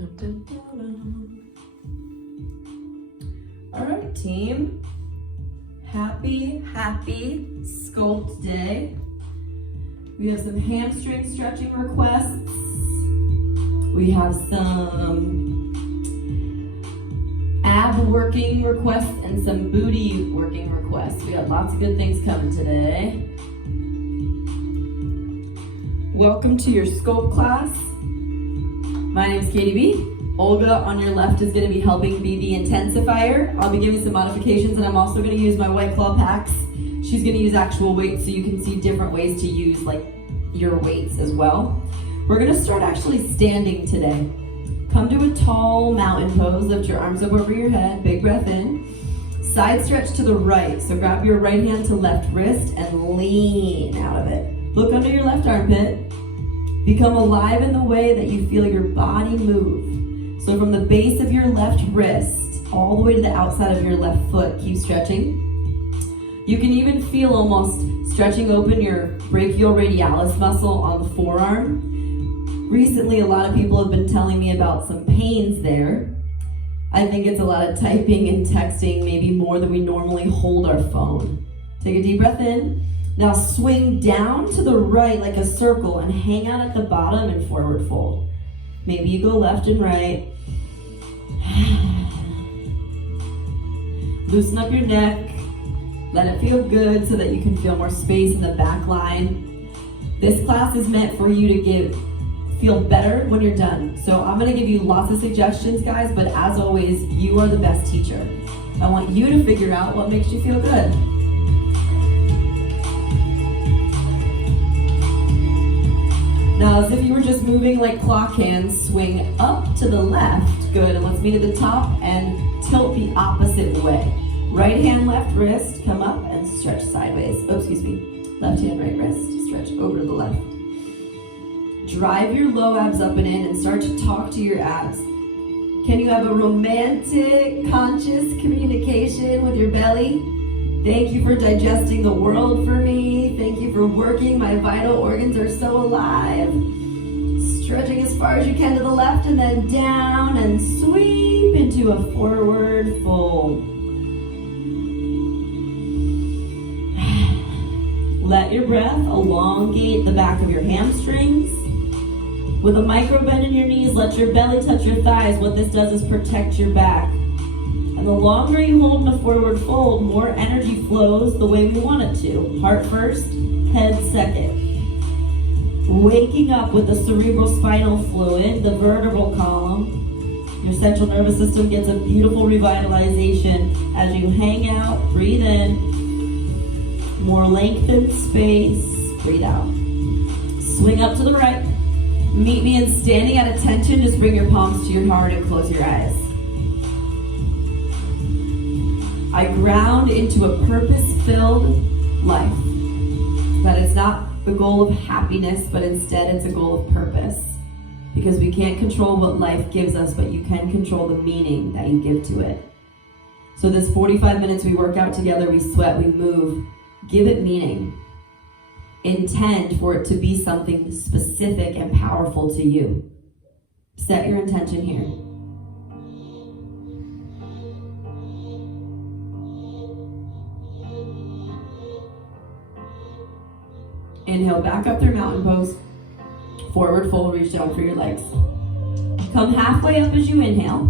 Dun, dun, dun, dun. All right, team. Happy Sculpt day. We have some hamstring stretching requests. We have some ab working requests and some booty working requests. We got lots of good things coming today. Welcome to your Sculpt class. My name is Katie B. Olga on your left is going to be helping be the intensifier. I'll be giving some modifications, and I'm also going to use my White Claw packs. She's going to use actual weights so you can see different ways to use like your weights as well. We're going to start actually standing today. Come to a tall mountain pose. Lift your arms up over your head. Big breath in. Side stretch to the right. So grab your right hand to left wrist and lean out of it. Look under your left armpit. Become alive in the way that you feel your body move. So from the base of your left wrist all the way to the outside of your left foot, keep stretching. You can even feel almost stretching open your brachioradialis muscle on the forearm. Recently, a lot of people have been telling me about some pains there. I think it's a lot of typing and texting, maybe more than we normally hold our phone. Take a deep breath in. Now swing down to the right like a circle and hang out at the bottom and forward fold. Maybe you go left and right. Loosen up your neck. Let it feel good so that you can feel more space in the back line. This class is meant for you to feel better when you're done. So I'm gonna give you lots of suggestions, guys, but as always, you are the best teacher. I want you to figure out what makes you feel good. Now, as if you were just moving like clock hands, swing up to the left. Good, and let's meet at the top and tilt the opposite way. Right hand, left wrist, come up and stretch sideways. Oh, excuse me. Left hand, right wrist, stretch over to the left. Drive your low abs up and in and start to talk to your abs. Can you have a romantic, conscious communication with your belly? Thank you for digesting the world for me. Thank you for working. My vital organs are so alive. Stretching as far as you can to the left and then down and sweep into a forward fold. Let your breath elongate the back of your hamstrings. With a micro bend in your knees, let your belly touch your thighs. What this does is protect your back. And the longer you hold in a forward fold, more energy flows the way we want it to. Heart first, head second. Waking up with the cerebrospinal fluid, the vertebral column. Your central nervous system gets a beautiful revitalization as you hang out, breathe in. More lengthened space, breathe out. Swing up to the right. Meet me in standing at attention. Just bring your palms to your heart and close your eyes. I ground into a purpose-filled life. That it's not the goal of happiness, but instead it's a goal of purpose. Because we can't control what life gives us, but you can control the meaning that you give to it. So this 45 minutes we work out together, we sweat, we move. Give it meaning. Intend for it to be something specific and powerful to you. Set your intention here. Inhale, back up through mountain pose. Forward fold, reach down for your legs. Come halfway up as you inhale.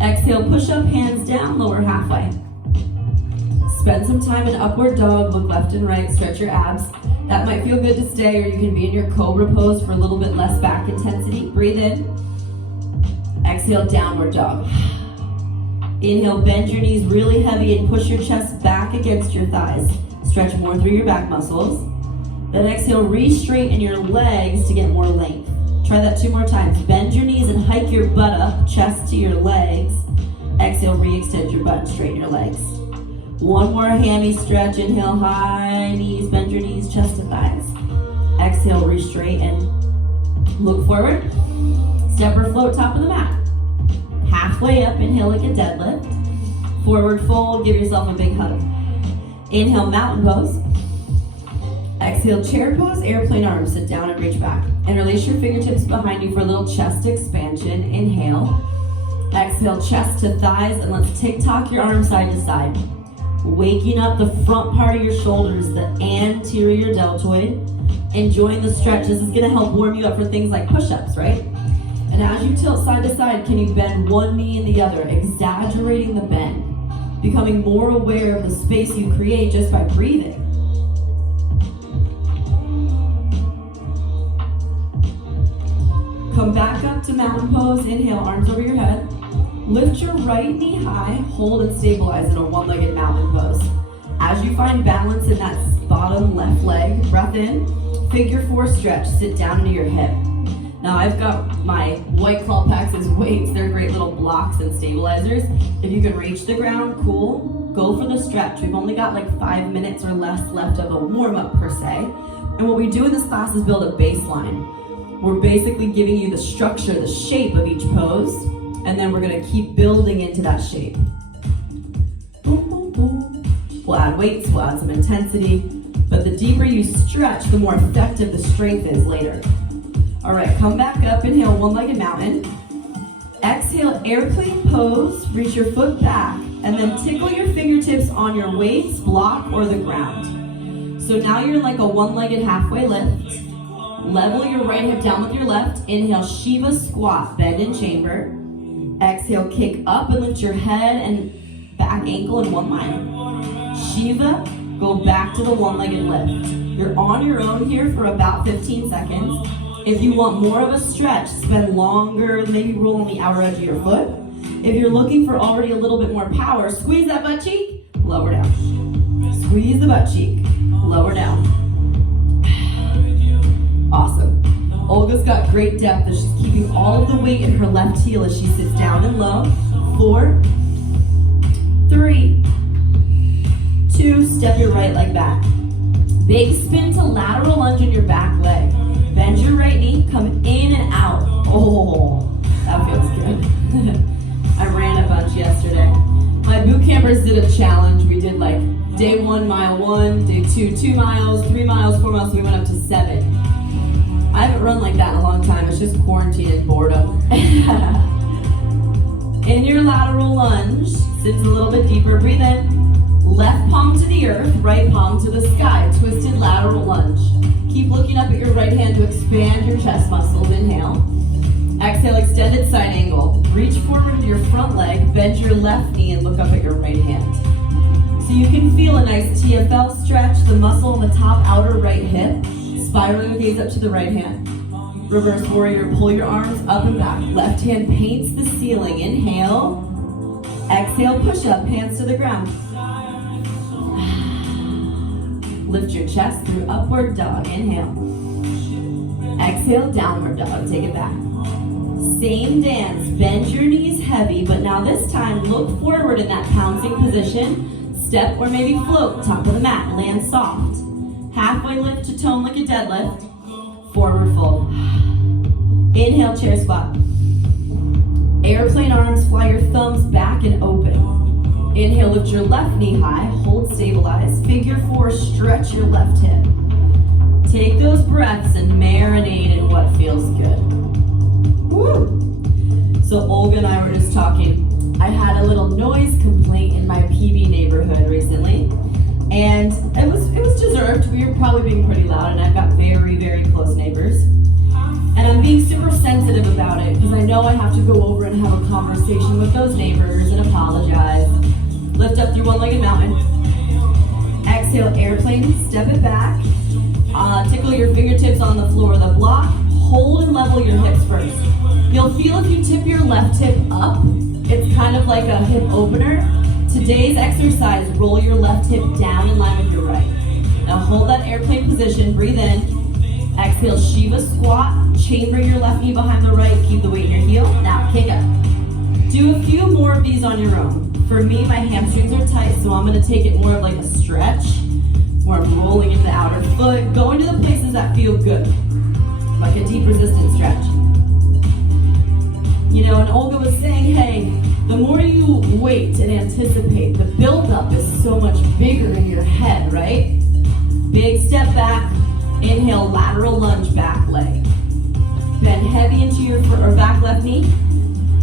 Exhale, push up, hands down, lower halfway. Spend some time in upward dog, look left and right, stretch your abs. That might feel good to stay, or you can be in your cobra pose for a little bit less back intensity. Breathe in. Exhale, downward dog. Inhale, bend your knees really heavy and push your chest back against your thighs. Stretch more through your back muscles. Then exhale, re-straighten your legs to get more length. Try that 2 more times. Bend your knees and hike your butt up, chest to your legs. Exhale, re-extend your butt and straighten your legs. 1 more hammy stretch. Inhale, high knees, bend your knees, chest to thighs. Exhale, re-straighten. Look forward. Step or float top of the mat. Halfway up, inhale like a deadlift. Forward fold, give yourself a big hug. Inhale, mountain pose. Exhale, chair pose, airplane arms, sit down and reach back. Interlace your fingertips behind you for a little chest expansion. Inhale. Exhale, chest to thighs, and let's tick-tock your arms side to side. Waking up the front part of your shoulders, the anterior deltoid. Enjoying the stretch. This is gonna help warm you up for things like push-ups, right? And as you tilt side to side, can you bend one knee and the other, exaggerating the bend, becoming more aware of the space you create just by breathing. Come back up to mountain pose. Inhale, arms over your head. Lift your right knee high, hold and stabilize in a one-legged mountain pose. As you find balance in that bottom left leg, breath in, figure 4 stretch, sit down into your hip. Now I've got my white claw packs as weights. They're great little blocks and stabilizers. If you can reach the ground, cool. Go for the stretch. We've only got like 5 minutes or less left of a warm-up per se. And what we do in this class is build a baseline. We're basically giving you the structure, the shape of each pose, and then we're gonna keep building into that shape. Boom, boom, boom. We'll add weights, we'll add some intensity, but the deeper you stretch, the more effective the strength is later. All right, come back up, inhale, one-legged mountain. Exhale, airplane pose, reach your foot back, and then tickle your fingertips on your weights, block, or the ground. So now you're in like a one-legged halfway lift. Level your right hip down with your left. Inhale, Shiva squat, bend in chamber. Exhale, kick up and lift your head and back ankle in one line. Shiva, go back to the one-legged lift. You're on your own here for about 15 seconds. If you want more of a stretch, spend longer, maybe roll on the outer edge of your foot. If you're looking for already a little bit more power, squeeze that butt cheek, lower down. Squeeze the butt cheek, lower down. Awesome. Olga's got great depth as she's keeping all of the weight in her left heel as she sits down and low. 4, 3, 2, step your right leg back. Big spin to lateral lunge in your back leg. Bend your right knee, come in and out. Oh, that feels good. I ran a bunch yesterday. My boot campers did a challenge. We did like day 1, mile 1, day 2, 2 miles, 3 miles, 4 miles, so we went up to 7. I haven't run like that in a long time. It's just quarantine and boredom. In your lateral lunge, sit a little bit deeper, breathe in. Left palm to the earth, right palm to the sky. Twisted lateral lunge. Keep looking up at your right hand to expand your chest muscles. Inhale. Exhale, extended side angle. Reach forward with your front leg, bend your left knee and look up at your right hand. So you can feel a nice TFL stretch, the muscle in the top outer right hip. Spiral your gaze up to the right hand. Reverse warrior, pull your arms up and back. Left hand paints the ceiling. Inhale. Exhale, push up, hands to the ground. Lift your chest through upward dog. Inhale. Exhale, downward dog. Take it back. Same dance. Bend your knees heavy, but now this time look forward in that pouncing position. Step or maybe float, top of the mat. Land soft. Halfway lift to tone like a deadlift. Forward fold. Inhale, chair squat. Airplane arms, fly your thumbs back and open. Inhale, lift your left knee high, hold, stabilize. Figure 4, stretch your left hip. Take those breaths and marinate in what feels good. Woo! So Olga and I were just talking. I had a little noise complaint in my PB neighborhood recently. And it was deserved. We were probably being pretty loud, and I've got very, very close neighbors. And I'm being super sensitive about it because I know I have to go over and have a conversation with those neighbors and apologize. Lift up through one-legged mountain. Exhale, airplane, step it back. Tickle your fingertips on the floor of the block. Hold and level your hips first. You'll feel if you tip your left hip up, it's kind of like a hip opener. Today's exercise, roll your left hip down in line with your right. Now hold that airplane position, breathe in. Exhale, Shiva squat, chamber your left knee behind the right, keep the weight in your heel. Now kick up. Do a few more of these on your own. For me, my hamstrings are tight, so I'm gonna take it more of like a stretch, where I'm rolling into the outer foot, going to the places that feel good, like a deep resistance stretch. You know, and Olga was saying, hey, the more you wait and anticipate, the buildup is so much bigger in your head, right? Big step back. Inhale, lateral lunge, back leg. Bend heavy into your back left knee.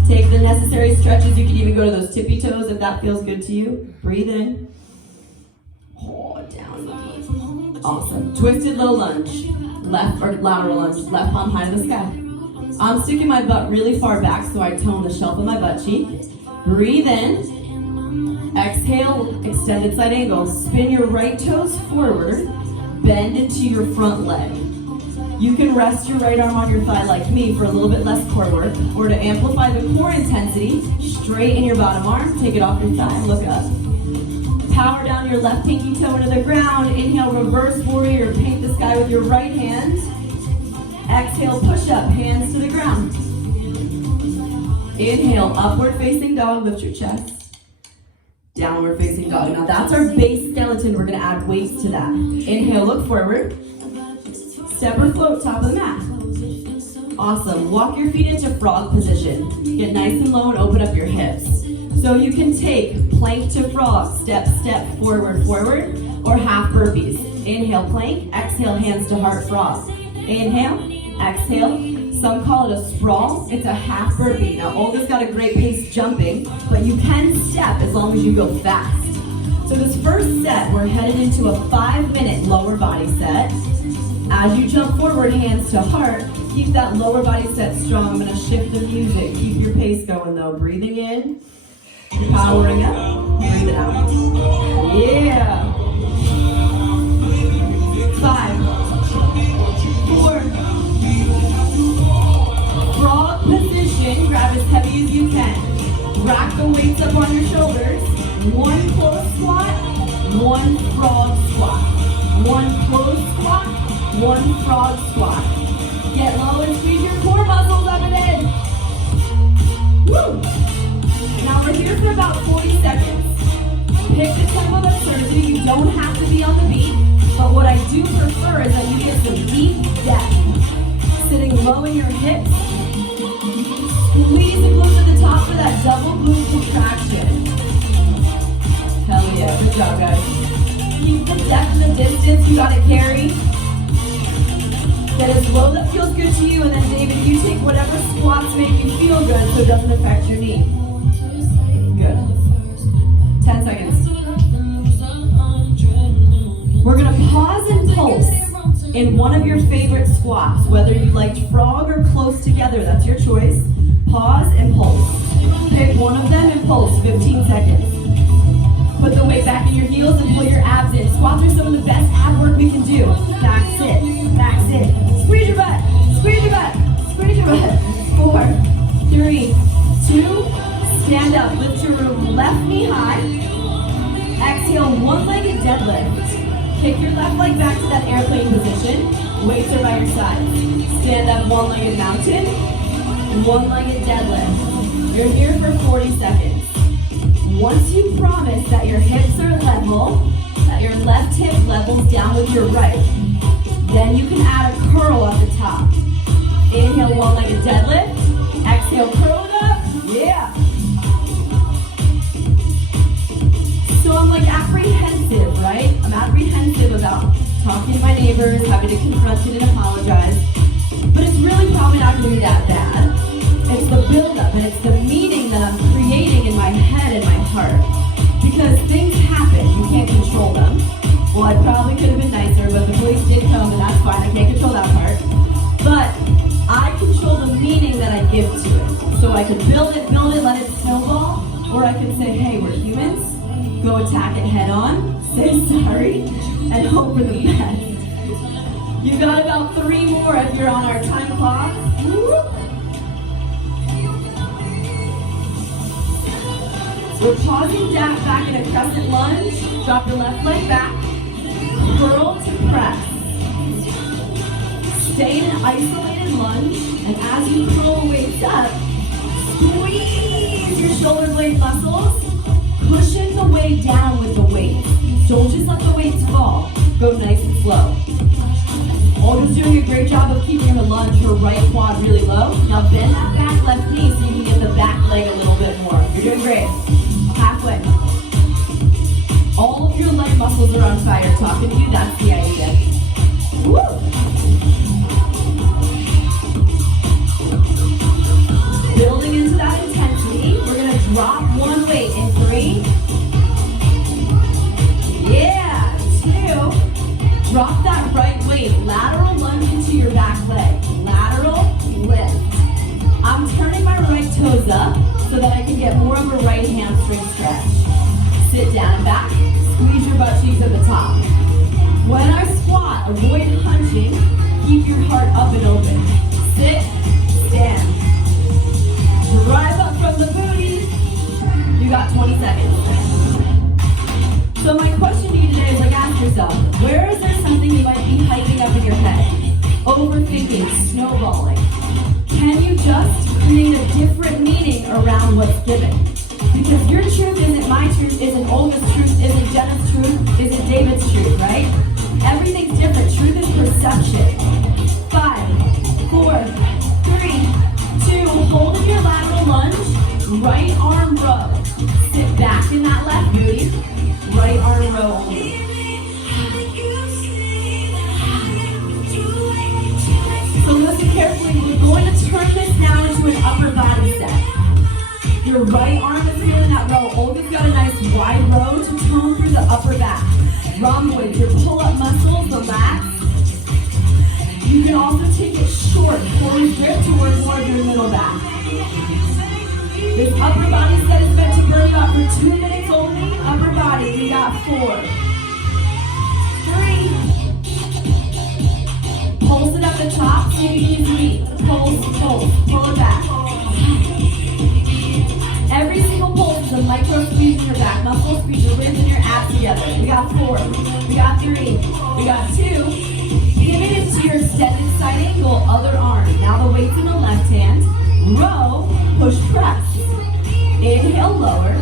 Take the necessary stretches. You can even go to those tippy toes if that feels good to you. Breathe in. Hold down the knee. Awesome. Twisted low lunge. Left or lateral lunge. Left palm high in the sky. I'm sticking my butt really far back so I tone the shelf of my butt cheek. Breathe in. Exhale, extended side angle. Spin your right toes forward. Bend into your front leg. You can rest your right arm on your thigh like me for a little bit less core work, or to amplify the core intensity, straighten your bottom arm, take it off your thigh, and look up. Power down your left pinky toe into the ground. Inhale, reverse warrior, paint the sky with your right hand. Exhale, push up, hands to the ground. Inhale, upward facing dog, lift your chest. Downward facing dog. Now that's our base skeleton. We're gonna add weights to that. Inhale, look forward. Step or float, top of the mat. Awesome. Walk your feet into frog position. Get nice and low and open up your hips. So you can take plank to frog, step, forward, or half burpees. Inhale, plank. Exhale, hands to heart frog. Inhale, exhale. Some call it a sprawl. It's a half burpee. Now, Olga's got a great pace jumping, but you can step as long as you go fast. So this first set, we're headed into a 5-minute lower body set. As you jump forward, hands to heart, keep that lower body set strong. I'm gonna shift the music. Keep your pace going though. Breathing in, powering up, breathe it out. Yeah. 5, 4, frog position. Grab as heavy as you can. Rack the weights up on your shoulders. 1 close squat, 1 frog squat. 1 close squat, 1 frog squat. Get low and squeeze your core muscles up and in. Woo! Now we're here for about 40 seconds. Pick the tempo that serves you. You don't have to be on the beat, but what I do prefer is that you get some deep depth. Sitting low in your hips. Squeeze and push to the top for that double glute contraction. Hell yeah, good job guys. Keep the depth and the distance, you gotta carry. Get as low that feels good to you, and then David, you take whatever squats make you feel good so it doesn't affect your knee. Good. 10 seconds. We're gonna pause and pulse in one of your favorite squats, whether you liked frog or close together, that's your choice. Pause and pulse. Pick one of them and pulse, 15 seconds. Put the weight back in your heels and pull your abs in. Squats are some of the best ab work we can do. Back sit, back sit. Squeeze your butt, squeeze your butt, squeeze your butt. 4, 3, 2, stand up. Lift your left knee high. Exhale, one-legged deadlift. Kick your left leg back to that airplane position. Weights are by your side. Stand up, one-legged mountain. One-legged deadlift. You're here for 40 seconds. Once you promise that your hips are level, that your left hip levels down with your right, then you can add a curl at the top. Inhale, one-legged deadlift. Exhale, curl it up. Yeah. So I'm like apprehensive, right? I'm apprehensive about talking to my neighbors, having to confront it and apologize. But it's really probably not going to be that bad. It's the buildup and it's the meaning that I'm creating in my head and my heart. Because things happen, you can't control them. Well, I probably could have been nicer, but the police did come and that's fine, I can't control that part. But I control the meaning that I give to it. So I can build it, let it snowball, or I can say, hey, we're humans, go attack it head on, say sorry, and hope for the best. You got about 3 more if you're on our time clock. We're pausing down back in a crescent lunge. Drop your left leg back. Curl to press. Stay in an isolated lunge, and as you curl weights up, squeeze your shoulder blade muscles. Cushion the way down with the weight. Don't just let the weights fall. Go nice and slow. Olga's doing a great job of keeping her lunge, her right quad really low. Now bend that back left knee so you can get the back leg a little bit more. You're doing great. Halfway. All of your leg muscles are on fire. Talking to you, that's the idea. hamstring stretch. Sit down and back, squeeze your butt cheeks at the top. When I squat, avoid hunching, keep your heart up and open. Sit, stand. Drive up from the booty. You got 20 seconds. So my question to you today is, ask yourself, where is there something you might be hyping up in your head? Overthinking, snowballing. Can you just create a different meaning around what's given? Because your truth isn't my truth, isn't Olga's truth, isn't Jenna's truth, isn't David's truth, right? Everything's different. Truth is perception. 5, 4, 3, 2, hold in your lateral lunge, right arm row. Sit back in that left booty, right arm row only. So listen carefully, we're going to turn this now into an upper body set. Your right arm is feeling that row. Olga's got a nice wide row to tone through the upper back. Rhomboid, your pull-up muscles, relax. You can also take it short, forward grip towards more of your middle back. This upper body set is meant to burn you out for 2 minutes only. Upper body, we got 4, 3. Pulse it up the top, so you can use pulse, pull it back. Every single pulse is a micro squeeze in your back muscles, squeeze your ribs and your abs together. We got 4, we got 3, we got 2. Pivot into your extended side angle, other arm. Now the weight's in the left hand. Row, push, press. Inhale, lower.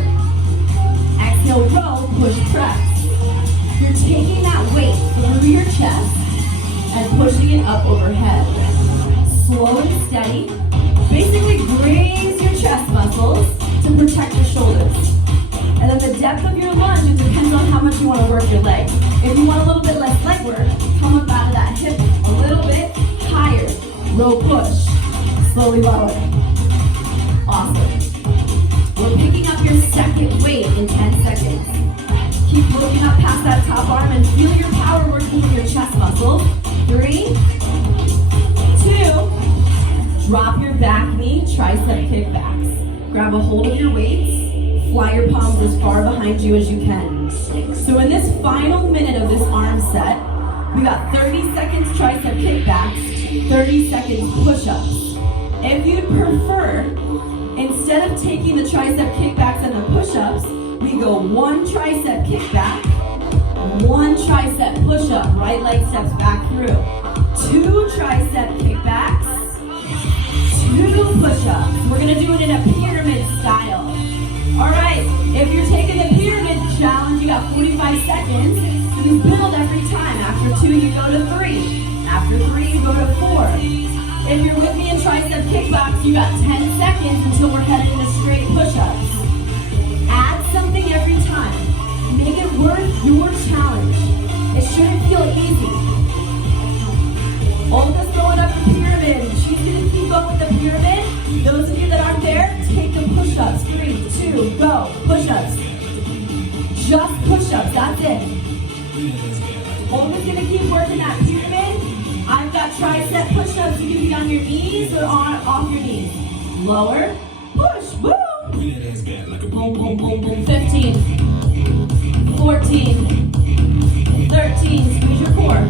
Exhale, row, push, press. You're taking that weight through your chest and pushing it up overhead. Slow and steady. Basically graze your chest muscles to protect your shoulders. And then the depth of your lunge, it depends on how much you want to work your legs. If you want a little bit less leg work, come up out of that hip a little bit higher. Row push. Slowly lower. Awesome. We're picking up your second weight in 10 seconds. Keep looking up past that top arm and feel your power working in your chest muscles. 3, 2, drop your back knee, tricep kickbacks. Grab a hold of your weights, fly your palms as far behind you as you can. So in this final minute of this arm set, we got 30 seconds tricep kickbacks, 30 seconds push-ups. If you'd prefer, instead of taking the tricep kickbacks and the push-ups, we go 1 tricep kickback, 1 tricep push-up, right leg steps back through. 2 tricep kickbacks, 2 push-ups. We're gonna do it in a pyramid style. All right, if you're taking the pyramid challenge, you got 45 seconds. You build every time. After 2, you go to 3. After 3, you go to 4. If you're with me in tricep kickbacks, you got 10 seconds until we're headed into straight push-ups. Add something every time. Make it worth your challenge. It shouldn't feel easy. Olga's going up the pyramid. She's gonna keep going with the pyramid. Those of you that aren't there, take the push-ups. 3, 2, go. Push-ups. Just push-ups, that's it. Olga's gonna keep working that pyramid. I've got tricep push-ups. You can be on your knees or off your knees. Lower, push, woo! Boom, boom, boom, boom. 15, 14, 13, squeeze your core.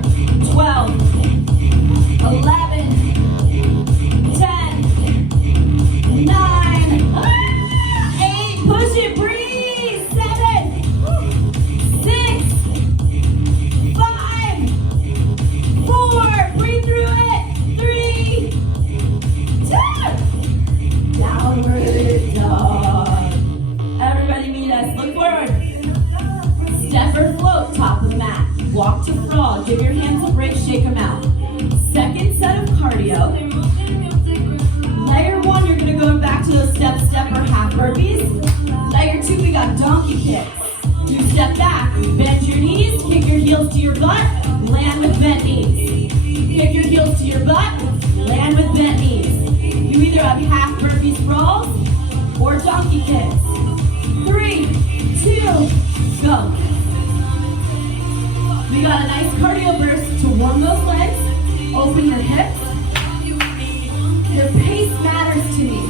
12, 11, 10, 9, 8, push it, breathe, 7, 6, 5, 4, breathe through it, 3, 2, downward dog. Everybody meet us, look forward. Step or float, top of the mat. Walk to frog, give your hands a break, shake them out. Second set of cardio. Layer 1, you're gonna go back to those step or half burpees. Layer 2, we got donkey kicks. You step back, bend your knees, kick your heels to your butt, land with bent knees. Kick your heels to your butt, land with bent knees. You either have half burpee sprawls or donkey kicks. 3, 2, go. We got a nice cardio burst to warm those legs, open your hips. Your pace matters to me.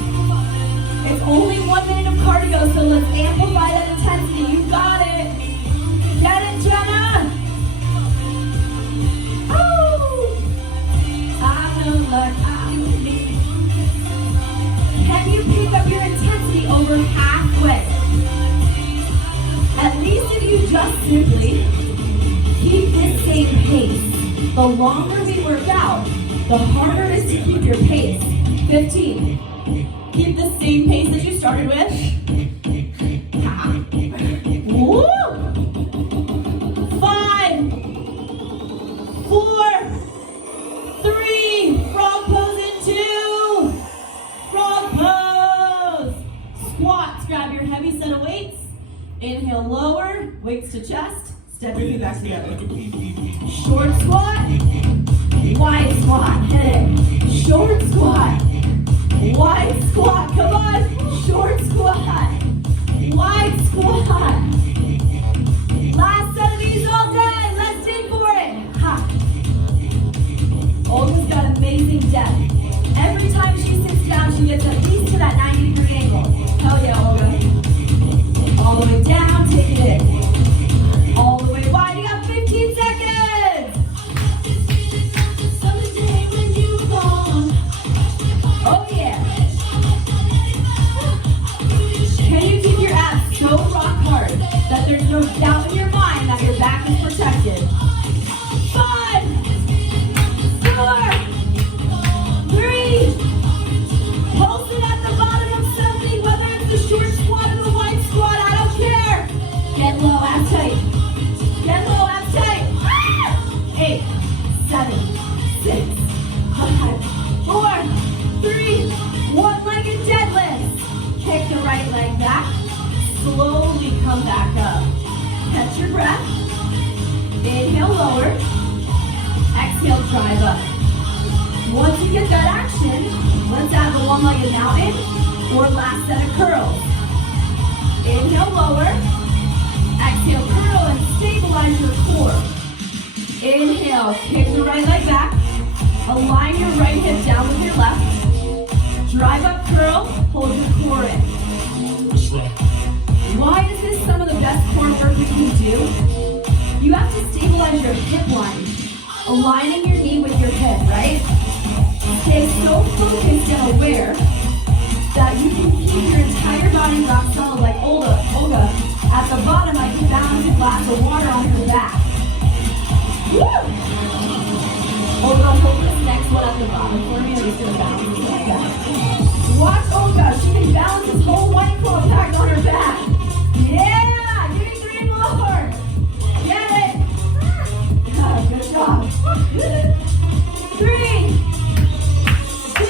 It's only 1 minute of cardio, so let's amplify up your intensity over halfway. At least if you just simply keep this same pace. The longer we work out, the harder it is to keep your pace. 15. Keep the same pace that you started with. Woo! 5, 4, 3, frog pose in 2, frog pose. Squats, grab your heavy set of weights. Inhale, lower, weights to chest. Step your feet back together. Short squat, wide squat, hit it. Short squat, wide squat, come on. Short squat, wide squat. Last set of these all day, let's dig for it. Ha. Olga's got amazing depth. Every time she sits down, she gets at least to that 90-degree angle. Hell yeah, Olga. All the way down, take it in. All the way wide, you got 15 seconds. Oh yeah. Can you keep your abs so rock hard that there's no doubt in your mind that your back is protected? 5, 4, 3. Pulse it at the bottom of something, whether it's the short squat or the wide squat, I don't care. Get low, abs tight. Get low, abs tight. 8, 7, 6, 5, 4, 3, one-legged deadlift. Kick the right leg back. Slowly come back up. Catch your breath. Inhale, lower. Exhale, drive up. Once you get that action, let's add the one-legged mountain or last set of curls. Inhale, lower. Exhale, curl and stabilize your core. Inhale, kick the right leg back. Align your right hip down with your left. Drive up, curl, hold your core in. Why is this some of the best core work we can do? You have to stabilize your hip line, aligning your knee with your hip, right? Stay so focused and aware that you can keep your entire body rock solid like Olga. At the bottom, I can balance a glass of water on her back. Woo! Olga, hold this next one at the bottom for me. I'm just going to balance it like that. Watch Olga. She can balance this whole white claw pack on her back. Yeah! Give me 3 more. Get it! Good job. 3, 2,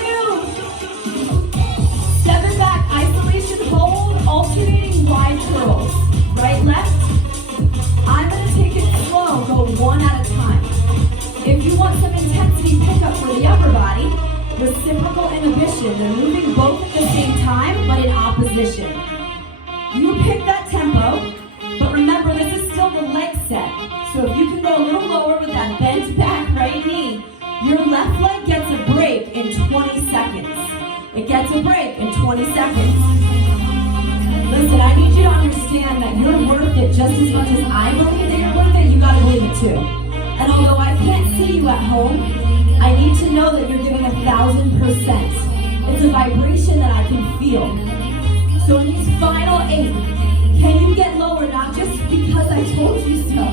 step back, isolation hold, alternating wide curls. Right, left. I'm going to take it slow. Go one at a time. If you want some intensity pickup for the upper body, reciprocal inhibition. They're moving both at the same time, but in opposition. You pick that tempo, but remember this is still the leg set. So if you can go a little lower with that bent back right knee, your left leg gets a break in 20 seconds. It gets a break in 20 seconds. Listen, I need you to understand that you're worth it just as much as I believe that you're worth it. You gotta believe it too. And although I can't see you at home, I need to know that you're giving 1,000%. It's a vibration that I can feel. So in these final 8, can you get lower, not just because I told you so,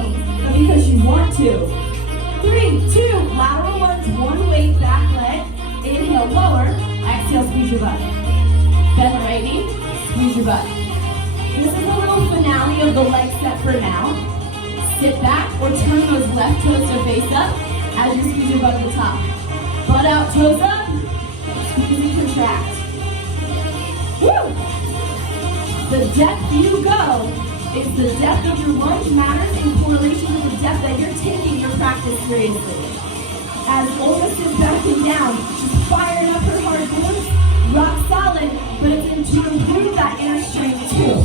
but because you want to? 3, 2, lateral lunge, one weight, back leg. Inhale, lower. Exhale, squeeze your butt. Bend the right knee, squeeze your butt. This is a little finale of the leg set for now. Sit back or turn those left toes to face up as you squeeze your butt at the top. Butt out, toes up. Squeeze and contract. Woo! The depth you go is the depth of your lunge matters in correlation to the depth that you're taking your practice seriously. As Olga sits back and down, she's firing up her hard glutes, rock solid, but it's to improve that inner strength too.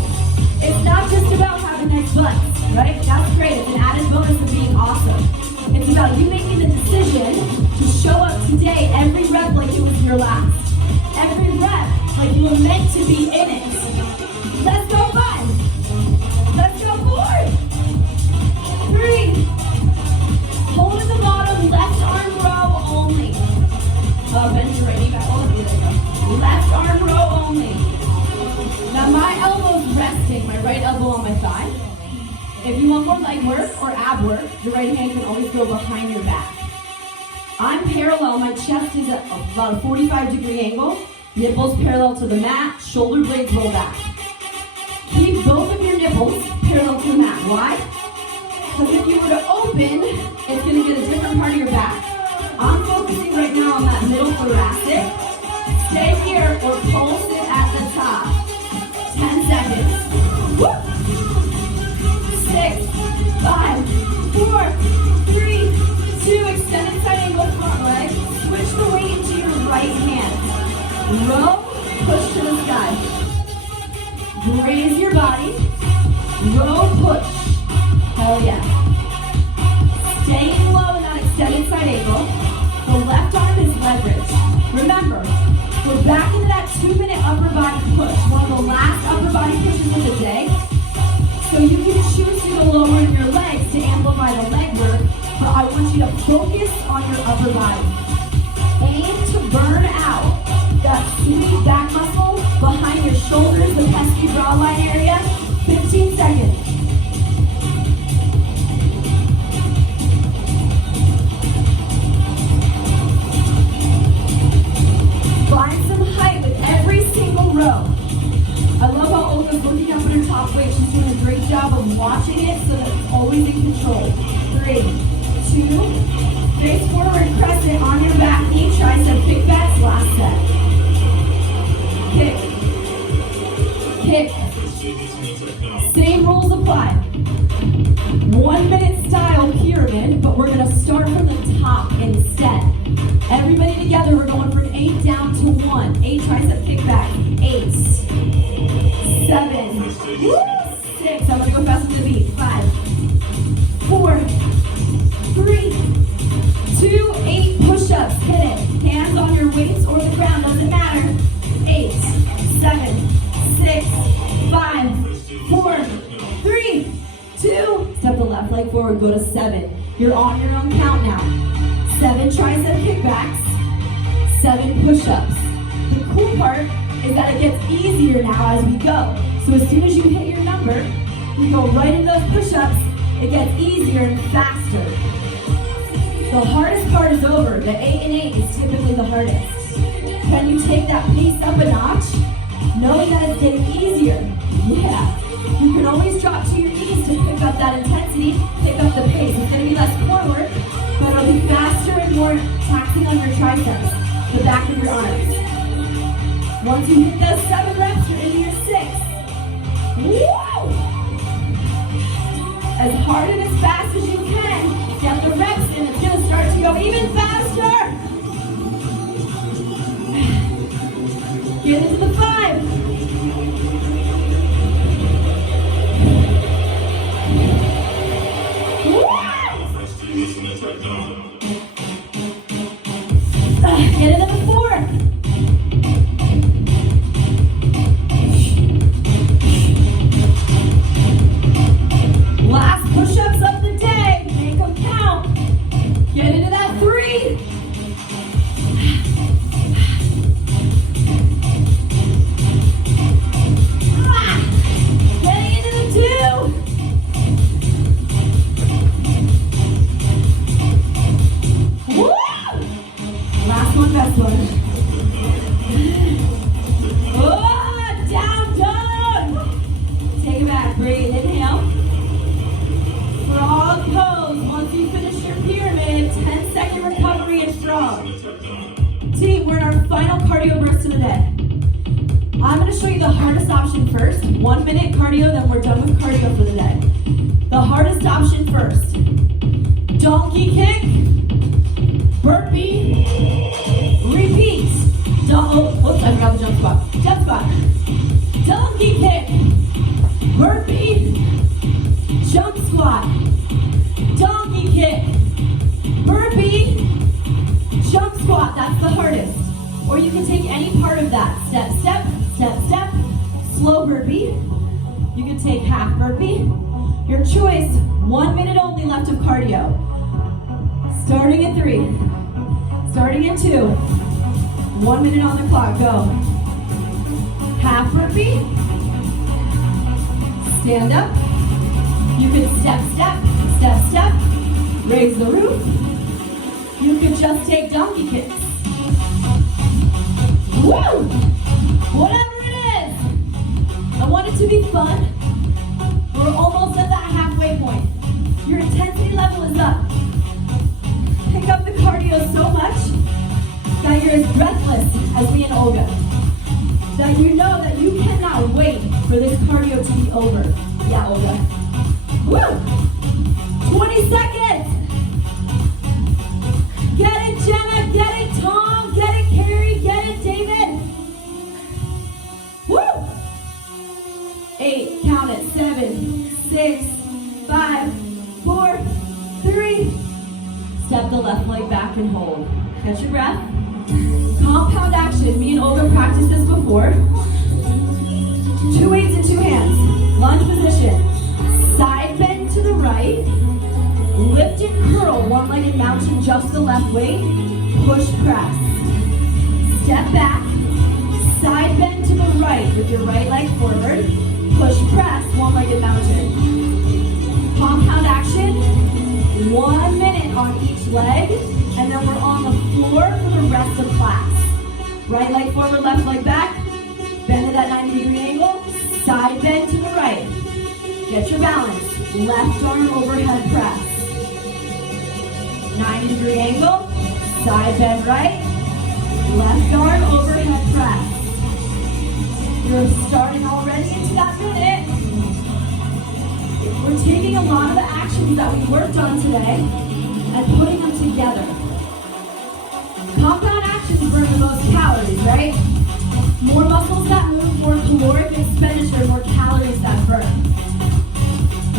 It's not just about having nice butts, right? That's great. It's an added bonus of being awesome. It's about you making the decision to show up today every rep like it was your last. Every rep like you were meant to be in it. Let's go 5. Let's go 4. 3. Hold at the bottom, left arm row only. Bend your right knee back. Oh, there you go. Left arm row only. my right elbow on my thigh. If you want more leg work or ab work, your right hand can always go behind your back. I'm parallel, my chest is at about a 45-degree angle, nipples parallel to the mat, shoulder blades roll back. Keep both of your nipples parallel to the mat. Why? Because if you were to open, it's going to get a different part of your back. I'm focusing right now on that middle thoracic. Stay here or pulse it at the top. 10 seconds. Woo! 6, 5, 4, 3, 2, extended side angle front leg. Switch the weight into your right hand. Row, push to the sky. Raise your body. Row, push. Hell yeah. Staying low in that extended side angle. The left arm is leveraged. Remember, we're back into that 2-minute upper body push. One of the last upper body pushes of the day. So you can choose to go lower in your legs to amplify the leg work, but I want you to focus on your upper body. Aim to burn out that sweet back muscle behind your shoulders, the pesky brow line area. 15 seconds. Find some height with every single row. I love how Olga's looking up at her top weight. She's doing a great job of watching it so that it's always in control. 3, 2, face forward crescent on your back knee, tricep kickbacks, last set. Kick. Kick. Same rules apply. 1-minute style pyramid, but we're going to start from the top instead. Everybody together, we're going from 8 down to 1. 8 tricep kickback. 8, 7, 6. I'm going to go fast with the beat. 5, 4, 3, 2, 8 push-ups. Hit it. Hands on your weights or the ground, doesn't matter. 8, 7, 6, 5, 4, 3, 2. Step the left leg forward, go to 7. You're on your own count now. 7 tricep kickbacks, 7 push-ups. The cool part is that it gets easier now as we go. So as soon as you hit your number, you go right into those push-ups, it gets easier and faster. The hardest part is over. The 8 and 8 is typically the hardest. Can you take that pace up a notch? Knowing that it's getting easier. Yeah. You can always drop to your knees to pick up that intensity, pick up the pace. It's going to be less core work, but it'll be faster and more taxing on your triceps, the back of your arms. Once you hit those 7 reps, you're into your 6. Woo! As hard and as fast as you can, get the reps in. It's going to start to go even faster. Get into the 5. Get into the 4. Last push-ups of the day. Make them count. Get into that 3. Getting into the 2. Woo! Last one, best one. Oh, down dog. Take it back. Breathe. Inhale. Frog pose. Once you finish your pyramid, 10-second recovery and frog. Team, we're in our final cardio burst of the day. I'm going to show you the hardest option first. 1-minute cardio, then we're done with cardio for the day. The hardest option first. Donkey kick. Burpee. Repeat. Oops, I forgot the jump spot. Jump spot. Donkey kick. Burpee. Jump squat. Donkey kick. Burpee. Jump squat. That's the hardest. Or you can take any part of that. Step, step, step, step. Slow burpee. You can take half burpee. Your choice. 1 minute only left of cardio. Starting at 3. Starting at 2. 1 minute on the clock, go. Half burpee. stand up. You could step, step, step, step. Raise the roof. You could just take donkey kicks. Woo! Whatever it is. I want it to be fun. We're almost at that halfway point. Your intensity level is up. Pick up the cardio so much that you're as breathless as me and Olga. That you know that you cannot wait for this cardio to be over. Yeah, Olga. Woo! 20 seconds. Get it, Jenna. Get it, Tom. Get it, Carrie. Get it, David. Woo! 8, count it. 7, 6, 5, 4, 3. Step the left leg back and hold. Catch your breath. Compound action. Me and Olga practiced this before. 2 weights in 2 hands. Lunge position. Side bend to the right. Lift and curl. One-legged mountain, just the left weight. Push, press. Step back. Side bend to the right with your right leg forward. Push, press. One-legged mountain. Compound action. 1 minute on each leg. And then we're on the floor for the rest of class. Right leg forward, left leg back. Bend at that 90-degree angle. Side bend to the right. Get your balance. Left arm overhead press. 90-degree angle. Side bend right. Left arm overhead press. You're starting already into that minute. We're taking a lot of the actions that we worked on today and putting them together. Compound actions burn the most calories, right? More muscles that move, more caloric expenditure, more calories that burn.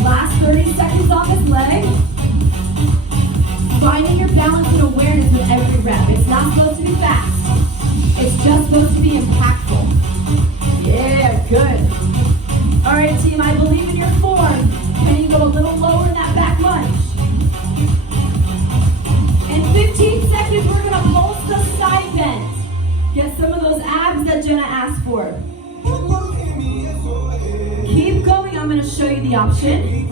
Last 30 seconds on this leg. Finding your balance and awareness with every rep. It's not supposed to be fast. It's just supposed to be impactful. Yeah, good. All right, team, I believe in your form. Can you go a little lower in that back lunge? In 15 seconds, we're going to pulse the side bend. Get some of those abs that Jenna asked for. Keep going. I'm going to show you the option.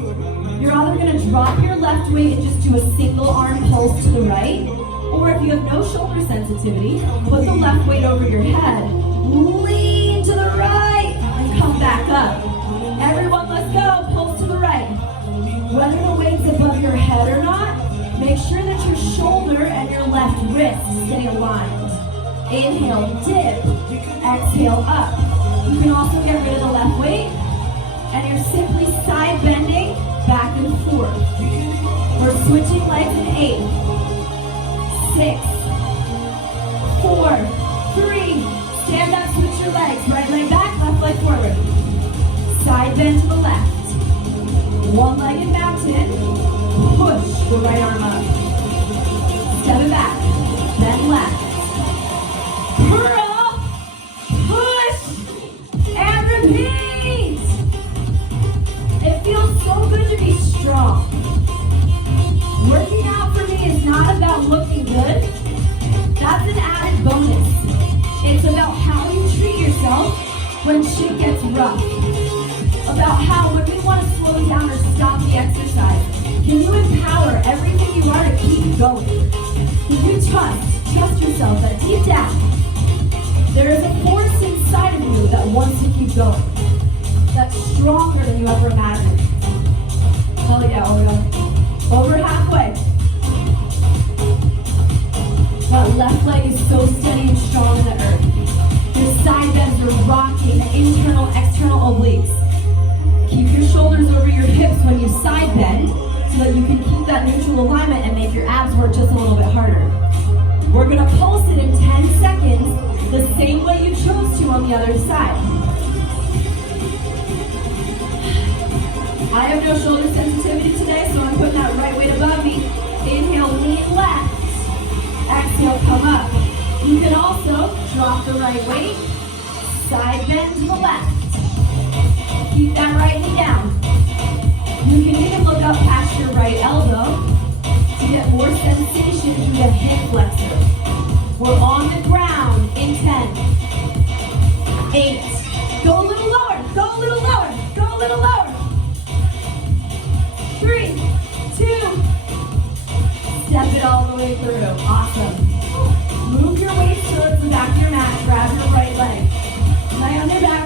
You're either going to drop your left weight and just do a single arm pulse to the right, or if you have no shoulder sensitivity, put the left weight over your head, lean to the right, and come back up. Everyone, let's go. Pulse to the right. Whether the weight's above your head or not, make sure that your shoulder and your left wrist stay aligned. Inhale, dip. Exhale, up. You can also get rid of the left weight, and you're simply side bending back and forth. We're switching legs in 8, 6, 4, 3. Stand up, switch your legs. Right leg back, left leg forward. Side bend to the left. One-legged mountain. Push the right arm up. Step it back. Then left. Curl. Push. And repeat. It feels so good to be strong. Working out for me is not about looking good. That's an added bonus. It's about how you treat yourself when shit gets rough. About how when we want to slow down or stop the exercise, can you empower everything you are to keep going? Can you trust yourself that deep down, there is a force inside of you that wants to keep going. That's stronger than you ever imagined. Hell yeah, Olga. Over halfway. That left leg is so steady and strong in the earth. Your side bends are rocking the internal, external obliques. Keep your shoulders over your hips when you side bend so that you can keep that neutral alignment and make your abs work just a little bit harder. We're going to pulse it in 10 seconds the same way you chose to on the other side. I have no shoulder sensitivity today, so I'm putting that right weight above me. Inhale, lean left. Exhale, come up. You can also drop the right weight, side bend to the left. Keep that right knee down. You can even look up past your right elbow to get more sensation through the hip flexor. We're on the ground in 10, 8, go a little lower, go a little lower, go a little lower.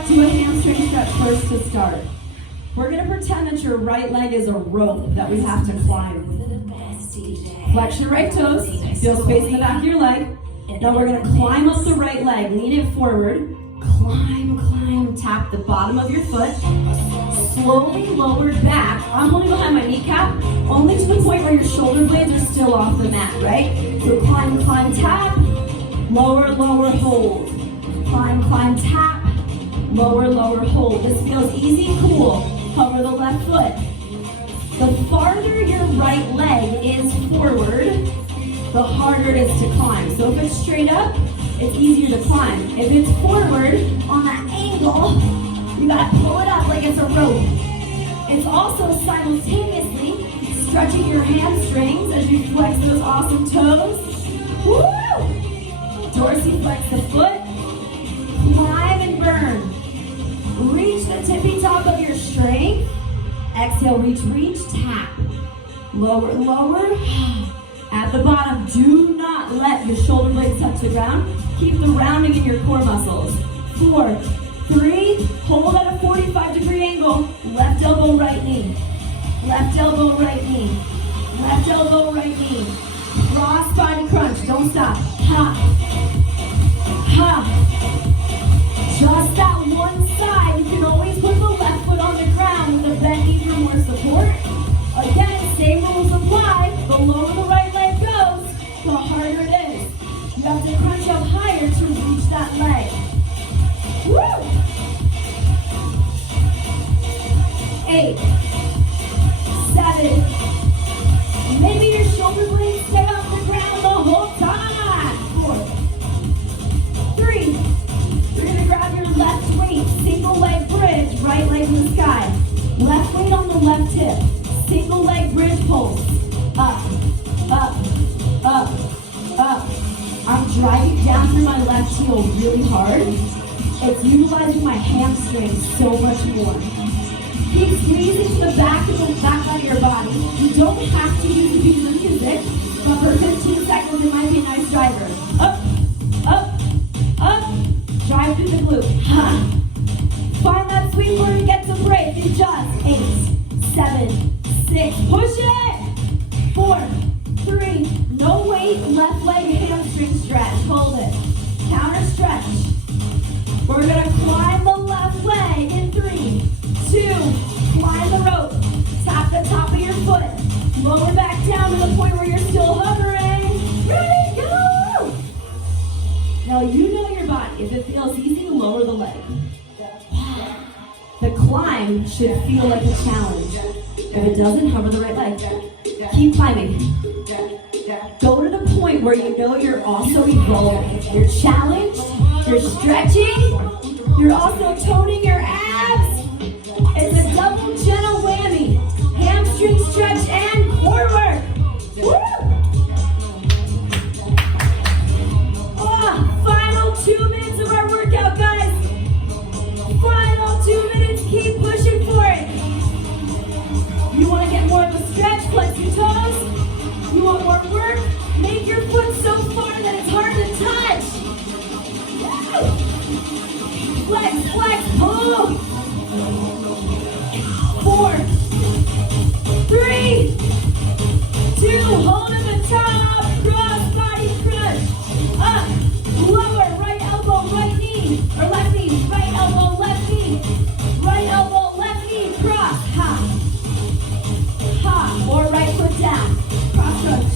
Do a hamstring stretch first to start. We're gonna pretend that your right leg is a rope that we have to climb. Flex your right toes, feel space in the back of your leg. Now we're gonna climb up the right leg, lean it forward. Climb, climb, tap the bottom of your foot. Slowly lower back. I'm holding behind my kneecap, only to the point where your shoulder blades are still off the mat, right? So climb, climb, tap. Lower, lower, hold. Climb, climb, tap. Lower, lower, hold. This feels easy, cool. Cover the left foot. The farther your right leg is forward, the harder it is to climb. So if it's straight up, it's easier to climb. If it's forward on that angle, you gotta pull it up like it's a rope. It's also simultaneously stretching your hamstrings as you flex those awesome toes. Woo! Dorsiflex the foot. Climb and burn. Reach the tippy top of your strength. Exhale, reach, reach, tap. Lower, lower. At the bottom, do not let your shoulder blades touch the ground. Keep the rounding in your core muscles. 4, 3, hold at a 45-degree angle. Left elbow, right knee. Left elbow, right knee. Left elbow, right knee. Cross body crunch, don't stop. Ha. Ha. Just that one side. You can always put the left foot on the ground with a bent knee for more support. Again, same rules apply. The lower the right leg goes, the harder it is. You have to crunch up higher to reach that leg. Woo! 8, 7. Maybe your shoulder blades stay off the ground the whole time. 4, 3. You're gonna grab your left weight, single leg bridge, right leg in the sky. Left weight on the left hip. Single leg bridge pulse. Up, up, up, up. I'm driving down through my left heel really hard. It's utilizing my hamstrings so much more. Keep squeezing to the back of your body. You don't have to use the 𝐊𝐴𝐵𝐿𝐿, but for 15 seconds it might be a nice driver. Up, up, up. Drive through the glute. Ha. Find that sweet word and get some break. You just 8, 7, 6. Push it. 4, 3. No weight. Left leg hamstring stretch. Hold it. Counter stretch. We're gonna climb the left leg in 3, 2. Climb the rope. Tap the top of your foot. Lower back down to the point where you're still hovering. Ready, go! Now you know your body. If it feels easy, lower the leg. The climb should feel like a challenge. If it doesn't, hover the right leg. Keep climbing. Go to the point where you know you're also evolving. You're challenged, you're stretching, you're also toning your abs. It's a double gentle whammy. Hamstring stretch and core work. Woo! Final 2 minutes of our workout, guys. Final 2 minutes, keep pushing for it. You want to get more of a stretch, flex your toes. You want more work? Make your foot so far that it's hard to touch. Flex, flex, pull. 4, 3, 2, hold at the top. Cross body crunch. Up, lower, right elbow, right knee. Or left knee, right elbow, left knee. Right elbow, left knee, cross. Ha. Ha. Or right foot down. Cross crunch.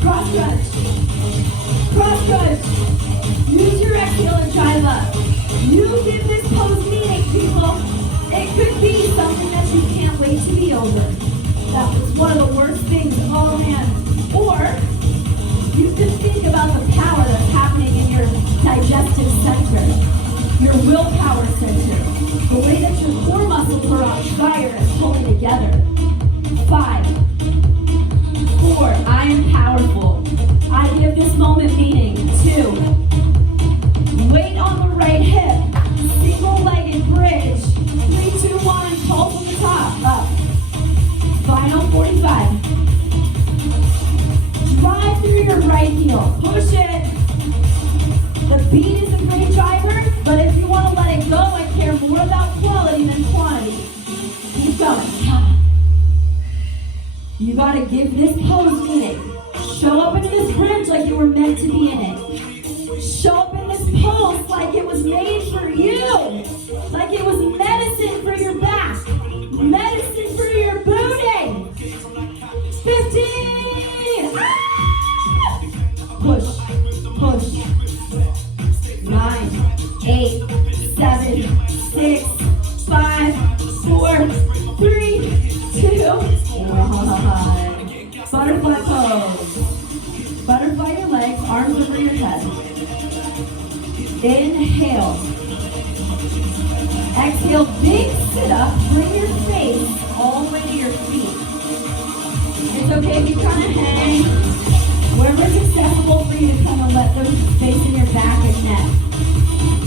Cross crunch. Cross crunch. Use your exhale and drive up. You give this pose meaning, people. It could be something that you can't wait to be over. That was one of the worst things. Oh man. Or you could think about the power that's happening in your digestive center, your willpower center, the way that your core muscles are on fire and pulling together. 5, 4, I am powerful. I give this moment meaning. 2, weight on the right hip, single-legged bridge. 3, 2, 1, pulse on the top, up. Final 45. Drive through your right heel. Push it. The beat is a great driver, but if you want to let it go, gotta give this pose meaning. Show up into this bridge like you were meant to be in it. Show up in this pose like it was made for you. Like it was medicine for your back. Medicine for your booty. 15. Ah! Push, push. 9, 8, 7, 6, 5, 4, 3, 2, 1. Butterfly pose. Butterfly your legs, arms over your head. Inhale. Exhale, big sit up. Bring your face all the way to your feet. It's okay if you kind of hang. Wherever it's accessible for you to kind of let them space in your back and neck.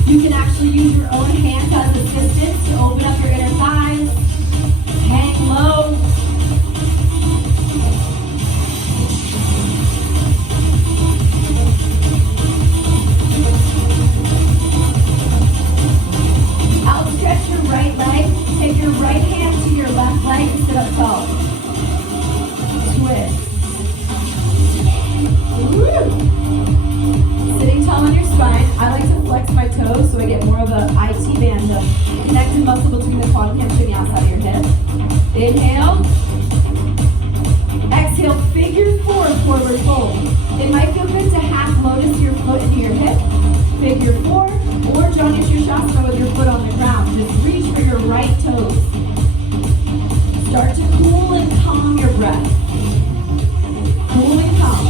You can actually use your own hands as assistance to open up your inner thighs. Hang low. Outstretch your right leg. Take your right hand to your left leg and sit up tall. Twist. Woo. Sitting tall on your spine. I like to flex my toes so I get more of a IT band to connect the muscle between the quad and hamstring the outside of your hip. Inhale. Exhale, figure 4 forward fold. It might feel good to half lotus your foot into your hip. Figure 4 or Jani Shasana with your foot on the ground. Just reach for your right toes. Start to cool and calm your breath. Cool and calm.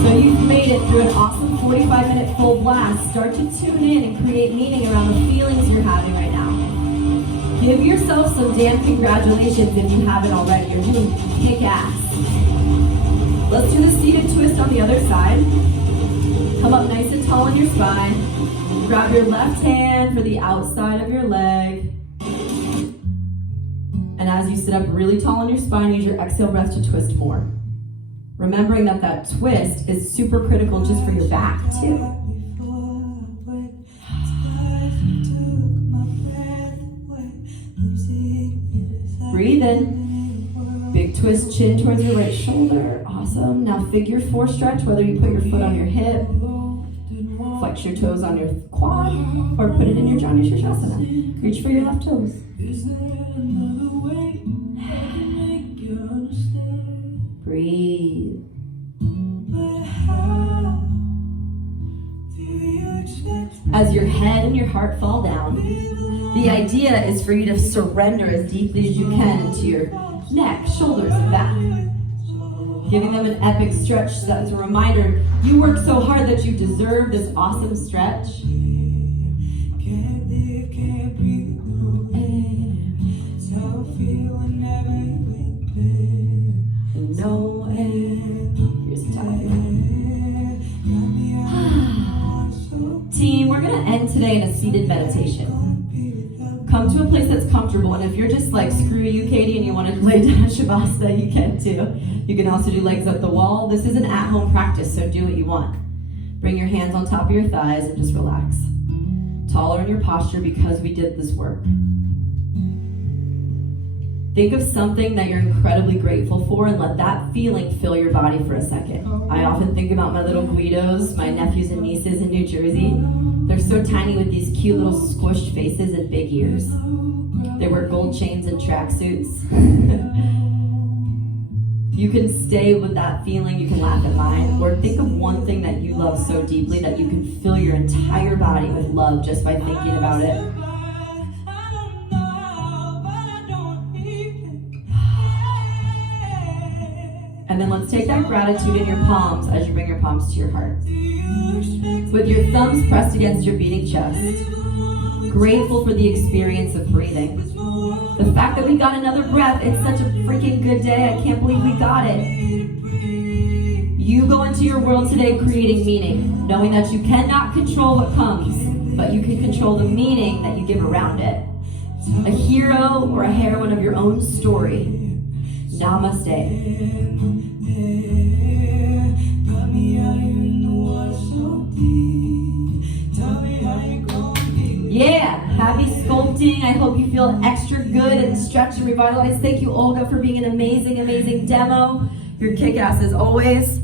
So you've made it through an awesome 45-minute full blast. Start to tune in and create meaning around the feelings you're having right now. Give yourself some damn congratulations if you haven't already. You're doing kick-ass. Let's do the seated twist on the other side. Come up nice and tall on your spine. Grab your left hand for the outside of your leg. And as you sit up really tall on your spine, use your exhale breath to twist more. Remembering that that twist is super critical just for your back too. Breathe in. Big twist, chin towards your right shoulder. Awesome. Now figure 4 stretch, whether you put your foot on your hip, flex your toes on your quad, or put it in your Jani Shasana. Reach for your left toes. Breathe. As your head and your heart fall down, the idea is for you to surrender as deeply as you can into your neck, shoulders, and back. Giving them an epic stretch so that's a reminder you worked so hard that you deserve this awesome stretch. No end. Here's the time. Team, we're going to end today in a seated meditation. Come to a place that's comfortable, and if you're just like, screw you, Katie, and you want to lay down Shavasana, you can too. You can also do legs up the wall. This is an at-home practice, so do what you want. Bring your hands on top of your thighs and just relax. Taller in your posture because we did this work. Think of something that you're incredibly grateful for and let that feeling fill your body for a second. I often think about my little Guidos, my nephews and nieces in New Jersey. They're so tiny with these cute little squished faces and big ears. They wear gold chains and tracksuits. You can stay with that feeling, you can laugh at mine, or think of one thing that you love so deeply that you can fill your entire body with love just by thinking about it. And then let's take that gratitude in your palms as you bring your palms to your heart. With your thumbs pressed against your beating chest. Grateful for the experience of breathing. The fact that we got another breath, it's such a freaking good day. I can't believe we got it. You go into your world today creating meaning, knowing that you cannot control what comes, but you can control the meaning that you give around it. A hero or a heroine of your own story. Namaste. Yeah, happy sculpting. I hope you feel extra good and stretched and revitalized. Thank you, Olga, for being an amazing, amazing demo. You're kick-ass as always.